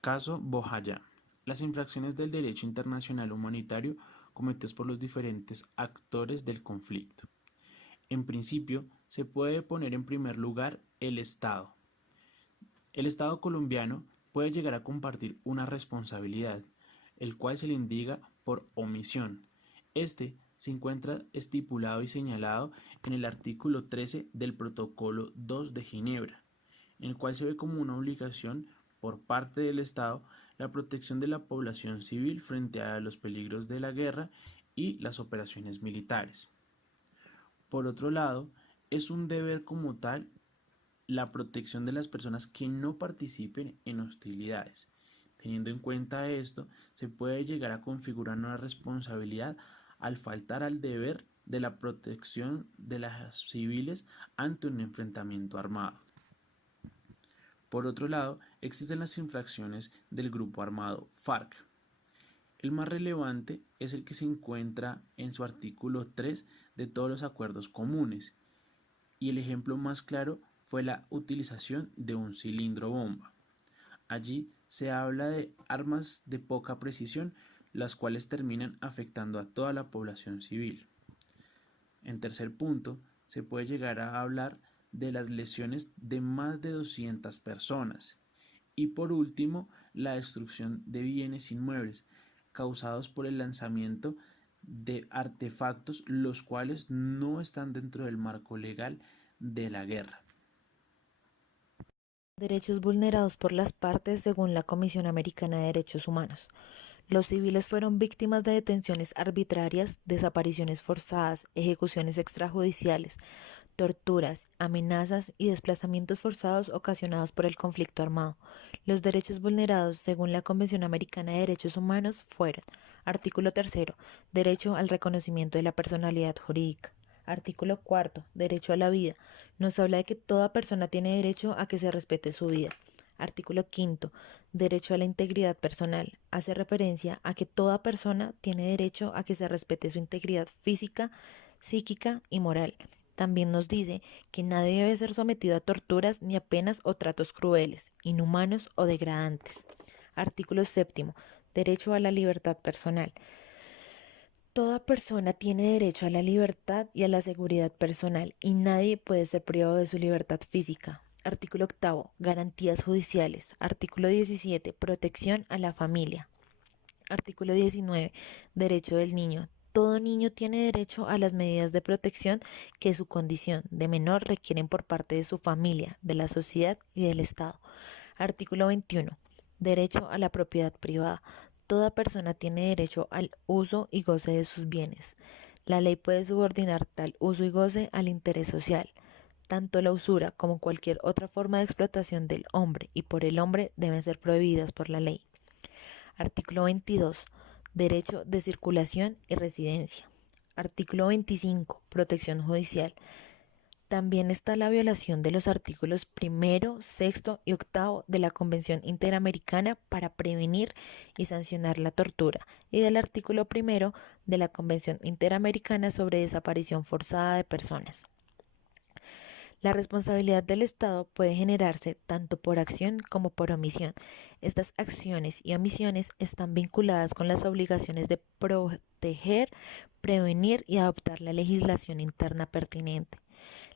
Caso Bojayá. Las infracciones del derecho internacional humanitario cometidas por los diferentes actores del conflicto. En principio, se puede poner en primer lugar el Estado. El Estado colombiano puede llegar a compartir una responsabilidad, el cual se le indica por omisión. Este se encuentra estipulado y señalado en el artículo 13 del Protocolo 2 de Ginebra, en el cual se ve como una obligación por parte del Estado la protección de la población civil frente a los peligros de la guerra y las operaciones militares. Por otro lado, es un deber como tal la protección de las personas que no participen en hostilidades. Teniendo en cuenta esto, se puede llegar a configurar una responsabilidad al faltar al deber de la protección de las civiles ante un enfrentamiento armado. Por otro lado, existen las infracciones del grupo armado FARC. El más relevante es el que se encuentra en su artículo 3 de todos los acuerdos comunes, y el ejemplo más claro fue la utilización de un cilindro bomba. Allí se habla de armas de poca precisión, las cuales terminan afectando a toda la población civil. En tercer punto, se puede llegar a hablar de las lesiones de más de 200 personas. Y por último, la destrucción de bienes inmuebles causados por el lanzamiento de artefactos los cuales no están dentro del marco legal de la guerra. Derechos vulnerados por las partes según la Comisión Americana de Derechos Humanos. Los civiles fueron víctimas de detenciones arbitrarias, desapariciones forzadas, ejecuciones extrajudiciales, torturas, amenazas y desplazamientos forzados ocasionados por el conflicto armado. Los derechos vulnerados según la Convención Americana de Derechos Humanos fueron: artículo 3, derecho al reconocimiento de la personalidad jurídica. Artículo 4, derecho a la vida. Nos habla de que toda persona tiene derecho a que se respete su vida. Artículo 5, derecho a la integridad personal. Hace referencia a que toda persona tiene derecho a que se respete su integridad física, psíquica y moral. También nos dice que nadie debe ser sometido a torturas ni a penas o tratos crueles, inhumanos o degradantes. Artículo 7, derecho a la libertad personal. Toda persona tiene derecho a la libertad y a la seguridad personal y nadie puede ser privado de su libertad física. Artículo 8, garantías judiciales. Artículo 17, protección a la familia. Artículo 19, derecho del niño. Todo niño tiene derecho a las medidas de protección que su condición de menor requieren por parte de su familia, de la sociedad y del Estado. Artículo 21, derecho a la propiedad privada. Toda persona tiene derecho al uso y goce de sus bienes. La ley puede subordinar tal uso y goce al interés social. Tanto la usura como cualquier otra forma de explotación del hombre y por el hombre deben ser prohibidas por la ley. Artículo 22, derecho de circulación y residencia. Artículo 25, protección judicial. También está la violación de los artículos 1, 6 y 8 de la Convención Interamericana para prevenir y sancionar la tortura y del artículo 1 de la Convención Interamericana sobre desaparición forzada de personas. La responsabilidad del Estado puede generarse tanto por acción como por omisión. Estas acciones y omisiones están vinculadas con las obligaciones de proteger, prevenir y adoptar la legislación interna pertinente.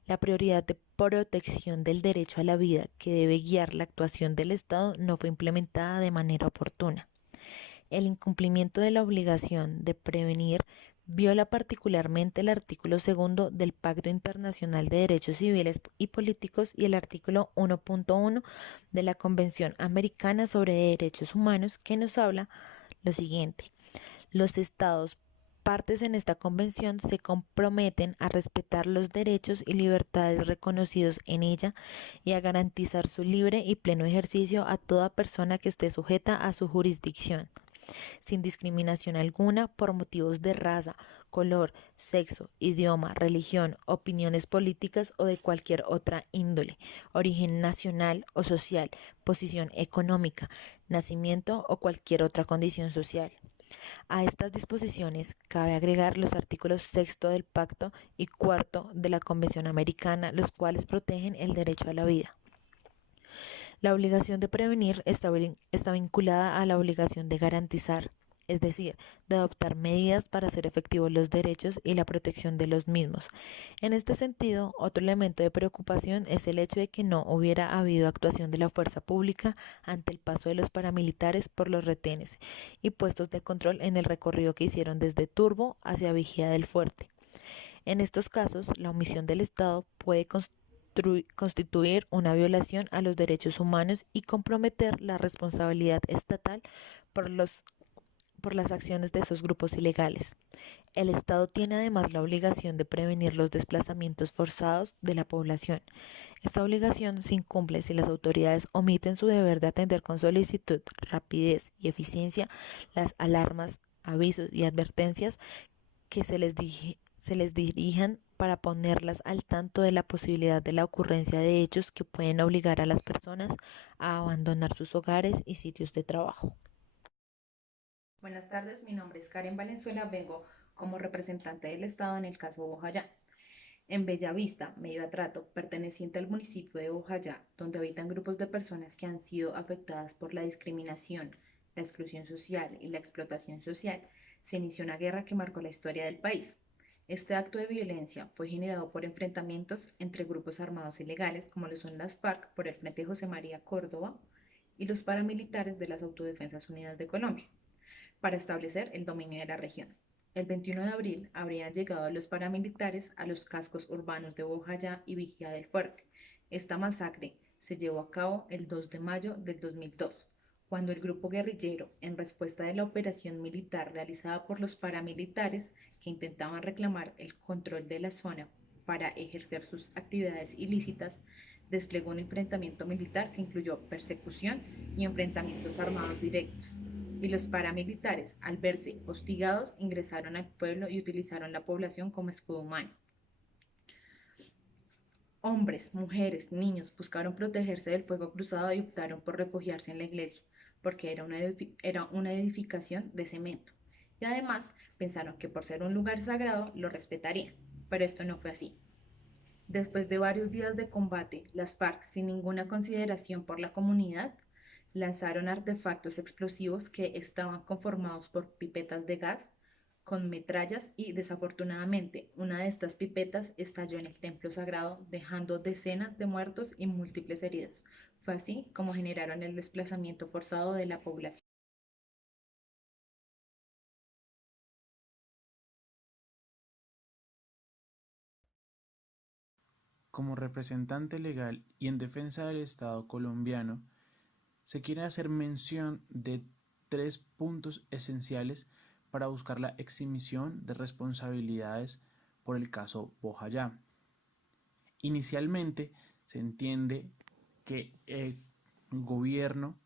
La prioridad de protección del derecho a la vida que debe guiar la actuación del Estado no fue implementada de manera oportuna. El incumplimiento de la obligación de prevenir viola particularmente el artículo 2 del Pacto Internacional de Derechos Civiles y Políticos y el artículo 1.1 de la Convención Americana sobre Derechos Humanos, que nos habla lo siguiente: los estados partes en esta convención se comprometen a respetar los derechos y libertades reconocidos en ella y a garantizar su libre y pleno ejercicio a toda persona que esté sujeta a su jurisdicción, sin discriminación alguna por motivos de raza, color, sexo, idioma, religión, opiniones políticas o de cualquier otra índole, origen nacional o social, posición económica, nacimiento o cualquier otra condición social. A estas disposiciones cabe agregar los artículos 6 del Pacto y 4 de la Convención Americana, los cuales protegen el derecho a la vida. La obligación de prevenir está vinculada a la obligación de garantizar, es decir, de adoptar medidas para hacer efectivos los derechos y la protección de los mismos. En este sentido, otro elemento de preocupación es el hecho de que no hubiera habido actuación de la fuerza pública ante el paso de los paramilitares por los retenes y puestos de control en el recorrido que hicieron desde Turbo hacia Vigía del Fuerte. En estos casos, la omisión del Estado puede constituir una violación a los derechos humanos y comprometer la responsabilidad estatal por, por las acciones de esos grupos ilegales. El Estado tiene además la obligación de prevenir los desplazamientos forzados de la población. Esta obligación se incumple si las autoridades omiten su deber de atender con solicitud, rapidez y eficiencia las alarmas, avisos y advertencias que se les dirijan para ponerlas al tanto de la posibilidad de la ocurrencia de hechos que pueden obligar a las personas a abandonar sus hogares y sitios de trabajo. Buenas tardes, mi nombre es Karen Valenzuela, vengo como representante del Estado en el caso Bojayá. En Bellavista, Medio Atrato, perteneciente al municipio de Bojayá, donde habitan grupos de personas que han sido afectadas por la discriminación, la exclusión social y la explotación social, se inició una guerra que marcó la historia del país. Este acto de violencia fue generado por enfrentamientos entre grupos armados ilegales, como lo son las FARC por el Frente José María Córdoba y los paramilitares de las Autodefensas Unidas de Colombia, para establecer el dominio de la región. El 21 de abril habrían llegado los paramilitares a los cascos urbanos de Bojayá y Vigía del Fuerte. Esta masacre se llevó a cabo el 2 de mayo del 2002, cuando el grupo guerrillero, en respuesta de la operación militar realizada por los paramilitares que intentaban reclamar el control de la zona para ejercer sus actividades ilícitas, desplegó un enfrentamiento militar que incluyó persecución y enfrentamientos armados directos, y los paramilitares, al verse hostigados, ingresaron al pueblo y utilizaron la población como escudo humano. Hombres, mujeres, niños buscaron protegerse del fuego cruzado y optaron por refugiarse en la iglesia, porque era una edificación de cemento. Y además pensaron que por ser un lugar sagrado lo respetarían, pero esto no fue así. Después de varios días de combate, las FARC, sin ninguna consideración por la comunidad, lanzaron artefactos explosivos que estaban conformados por pipetas de gas con metrallas y desafortunadamente una de estas pipetas estalló en el templo sagrado dejando decenas de muertos y múltiples heridos. Fue así como generaron el desplazamiento forzado de la población. Como representante legal y en defensa del Estado colombiano, se quiere hacer mención de tres puntos esenciales para buscar la exhibición de responsabilidades por el caso Bojayá. Inicialmente se entiende que el gobierno,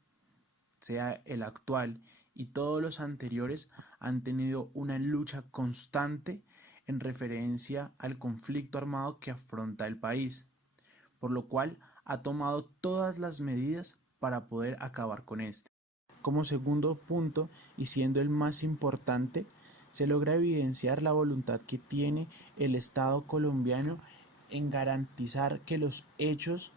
sea el actual y todos los anteriores, han tenido una lucha constante en referencia al conflicto armado que afronta el país, por lo cual ha tomado todas las medidas para poder acabar con este. Como segundo punto, y siendo el más importante, se logra evidenciar la voluntad que tiene el Estado colombiano en garantizar que los hechos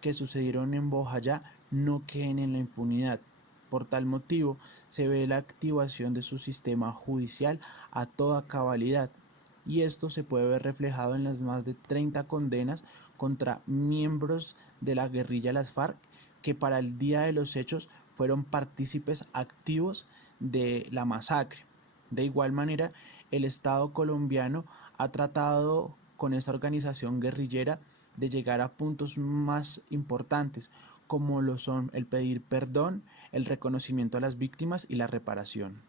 que sucedieron en Bojayá no queden en la impunidad. Por tal motivo, se ve la activación de su sistema judicial a toda cabalidad, y esto se puede ver reflejado en las más de 30 condenas contra miembros de la guerrilla Las FARC que para el día de los hechos fueron partícipes activos de la masacre. De igual manera, el Estado colombiano ha tratado con esta organización guerrillera de llegar a puntos más importantes, como lo son el pedir perdón, el reconocimiento a las víctimas y la reparación.